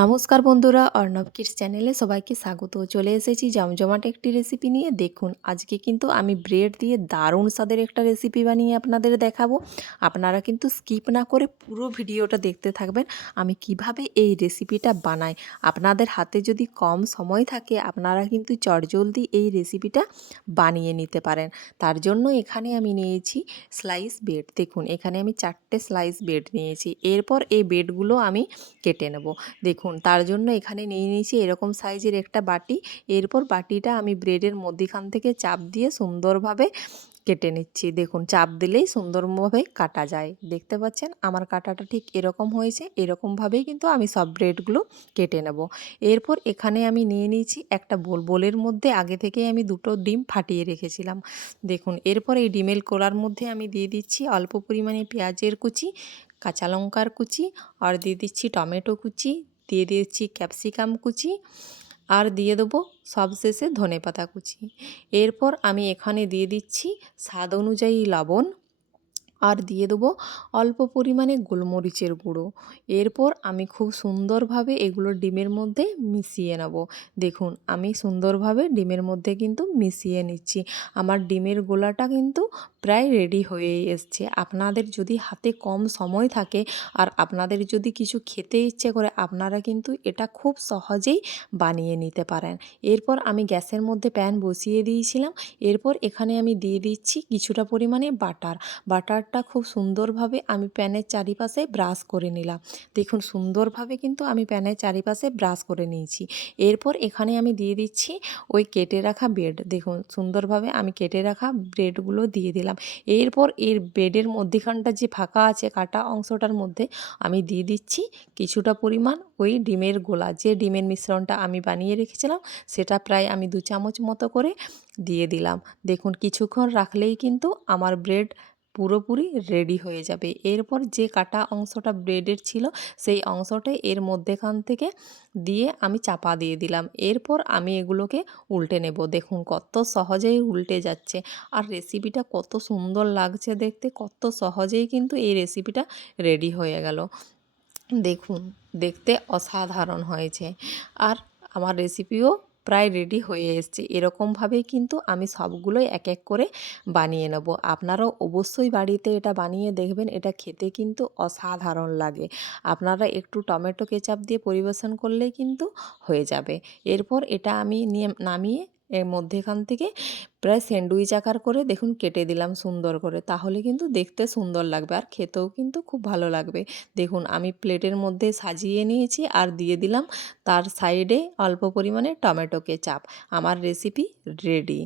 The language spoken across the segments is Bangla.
নমস্কার বন্ধুরা, অর্ণব কিডস চ্যানেলে সবাইকে স্বাগত। চলে এসেছি জমজমাট একটি রেসিপি নিয়ে। দেখুন, আজকে কিন্তু আমি ব্রেড দিয়ে দারুণ স্বাদের একটা রেসিপি বানিয়ে আপনাদের দেখাবো। আপনারা কিন্তু স্কিপ না করে পুরো ভিডিওটা দেখতে থাকবেন, আমি কীভাবে এই রেসিপিটা বানাই। আপনাদের হাতে যদি কম সময় থাকে, আপনারা কিন্তু চটজলদি এই রেসিপিটা বানিয়ে নিতে পারেন। তার জন্য এখানে আমি নিয়েছি স্লাইস বেড দেখুন, এখানে আমি চারটে স্লাইস বেড নিয়েছি। এরপর এই বেডগুলো আমি কেটে নেব। দেখুন তার জন্য এখানে নিয়ে নিয়েছি এরকম সাইজের একটা বাটি। এরপর বাটিটা আমি ব্রেডের মধ্যিখান থেকে চাপ দিয়ে সুন্দরভাবে কেটে নিচ্ছি। দেখুন, চাপ দিলেই সুন্দরভাবে কাটা যায়। দেখতে পাচ্ছেন? আমার কাটাটা ঠিক এরকম হয়েছে। এরকমভাবেই কিন্তু আমি সব ব্রেডগুলো কেটে নেব। এরপর এখানে আমি নিয়ে নিয়েছি একটা বোল। বোলের মধ্যে আগে থেকে আমি দুটো ডিম ফাটিয়ে রেখেছিলাম। দেখুন, এরপর এই ডিমের কোলার মধ্যে আমি দিয়ে দিচ্ছি অল্প পরিমাণে পেঁয়াজের কুচি, কাঁচা লঙ্কার কুচি, আর দিয়ে দিচ্ছি টমেটো কুচি দিয়ে দিয়েছি ক্যাপসিকাম কুচি আর দিয়ে দেবো সবশেষে ধনে পাতা কুচি। এরপর আমি এখানে দিয়ে দিচ্ছি স্বাদ অনুযায়ী লবণ। আর দিয়ে দেবো অল্প পরিমাণে গোলমরিচের গুঁড়ো। এরপর আমি খুব সুন্দরভাবে এগুলো ডিমের মধ্যে মিশিয়ে নেব। দেখুন, আমি সুন্দরভাবে ডিমের মধ্যে কিন্তু মিশিয়ে নিচ্ছি। আমার ডিমের গোলাটা কিন্তু প্রায় রেডি হয়ে এসছে। আপনাদের যদি হাতে কম সময় থাকে আর আপনাদের যদি কিছু খেতে ইচ্ছে করে, আপনারা কিন্তু এটা খুব সহজেই বানিয়ে নিতে পারেন। এরপর আমি গ্যাসের মধ্যে প্যান বসিয়ে দিয়েছিলাম। এরপর এখানে আমি দিয়ে দিচ্ছি কিছুটা পরিমাণে বাটার। বাটারটা খুব সুন্দরভাবে আমি প্যানের চারিপাশে ব্রাশ করে নিলাম। দেখুন, সুন্দরভাবে কিন্তু আমি প্যানের চারিপাশে ব্রাশ করে নিয়েছি। এরপর এখানে আমি দিয়ে দিচ্ছি ওই কেটে রাখা ব্রেড দেখুন, সুন্দরভাবে আমি কেটে রাখা ব্রেডগুলো দিয়ে দিলাম। এরপর এর ব্রেডের মধ্যিখানটা যে ফাঁকা আছে, কাটা অংশটার মধ্যে আমি দিয়ে দিচ্ছি কিছুটা পরিমাণ ওই ডিমের গোলা। যে ডিমের মিশ্রণটা আমি বানিয়ে রেখেছিলাম, সেটা প্রায় আমি দু চামচ মতো করে দিয়ে দিলাম। দেখুন, কিছুক্ষণ রাখলেই কিন্তু আমার ব্রেড পুরোপুরি রেডি হয়ে যাবে। এরপর যে কাটা অংশটা ব্রেডের ছিল, সেই অংশটা এর মধ্যেখান থেকে দিয়ে আমি চাপা দিয়ে দিলাম। এরপর আমি এগুলোকে উল্টে নেব। দেখুন কত সহজেই উল্টে যাচ্ছে। আর রেসিপিটা কত সুন্দর লাগছে দেখতে, কত সহজেই কিন্তু এই রেসিপিটা রেডি হয়ে গেল। দেখুন, দেখতে অসাধারণ হয়েছে। আর আমার রেসিপিও প্রায় রেডি হয়ে এসছে। এরকমভাবেই কিন্তু আমি সবগুলোই এক এক করে বানিয়ে নেব। আপনারাও অবশ্যই বাড়িতে এটা বানিয়ে দেখবেন, এটা খেতে কিন্তু অসাধারণ লাগে। আপনারা একটু টমেটো কেচাপ দিয়ে পরিবেশন করলেই কিন্তু হয়ে যাবে। এরপর এটা আমি নিয়ে, নামিয়ে এর মধ্যেখান থেকে প্রায় স্যান্ডউইচ আকার করে দেখুন কেটে দিলাম সুন্দর করে। তাহলে কিন্তু দেখতে সুন্দর লাগবে আর খেতেও কিন্তু খুব ভালো লাগবে। দেখুন আমি প্লেটের মধ্যে সাজিয়ে নিয়েছি আর দিয়ে দিলাম তার সাইডে অল্প পরিমাণে টমেটো কেচাপ। আমার রেসিপি রেডি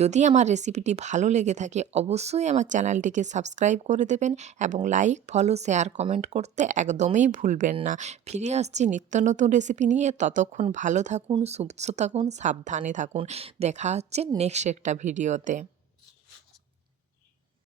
যদি আমার রেসিপিটি ভালো লেগে থাকে, অবশ্যই আমার চ্যানেলটিকে সাবস্ক্রাইব করে দেবেন এবং লাইক ফলো শেয়ার কমেন্ট করতে একদমই ভুলবেন না। ফিরে আসছি নিত্য নতুন রেসিপি নিয়ে। ততক্ষণ ভালো থাকুন, সুস্থ থাকুন, সাবধানে থাকুন। দেখা হচ্ছে নেক্সট একটা ভিডিওতে